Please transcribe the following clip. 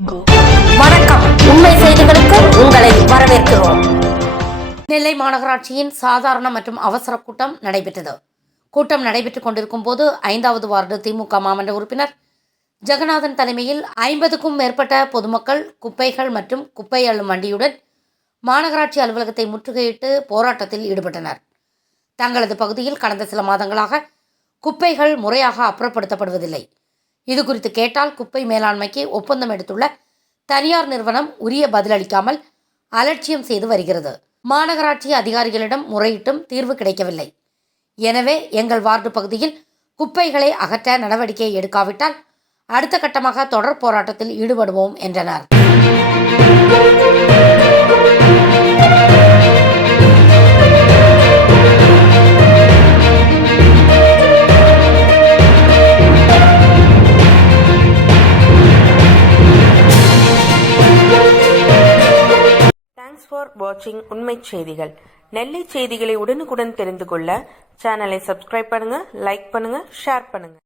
வணக்கம். உண்மை செய்திகளுக்கு உங்களை வரவேற்கிறோம். நெல்லை மாநகராட்சியின் சாதாரண மற்றும் அவசர கூட்டம் நடைபெற்றது. கூட்டம் நடைபெற்றுக் கொண்டிருக்கும் போது 5வது வார்டு திமுக மாமன்ற உறுப்பினர் ஜெகநாதன் தலைமையில் 50க்கும் மேற்பட்ட பொதுமக்கள் குப்பைகள் மற்றும் குப்பை அள்ளும் வண்டியுடன் மாநகராட்சி அலுவலகத்தை முற்றுகையிட்டு போராட்டத்தில் ஈடுபட்டனர். தங்களது பகுதியில் கடந்த சில மாதங்களாக குப்பைகள் முறையாக அப்புறப்படுத்தப்படுவதில்லை. இதுகுறித்து கேட்டால் குப்பை மேலாண்மைக்கு ஒப்பந்தம் எடுத்துள்ள தனியார் நிறுவனம் உரிய பதிலளிக்காமல் அலட்சியம் செய்து வருகிறது. மாநகராட்சி அதிகாரிகளிடம் முறையிட்டும் தீர்வு கிடைக்கவில்லை. எனவே எங்கள் வார்டு பகுதியில் குப்பைகளை அகற்ற நடவடிக்கை எடுக்காவிட்டால் அடுத்த கட்டமாக தொடர் போராட்டத்தில் ஈடுபடுவோம் என்றனர். தேங்க்ஸ் ஃபார் வாட்சிங் உண்மை செய்திகள். நெல்லை செய்திகளை உடனுக்குடன் தெரிந்து கொள்ள சேனலை சப்ஸ்கிரைப் பண்ணுங்க, லைக் பண்ணுங்க, ஷேர் பண்ணுங்க.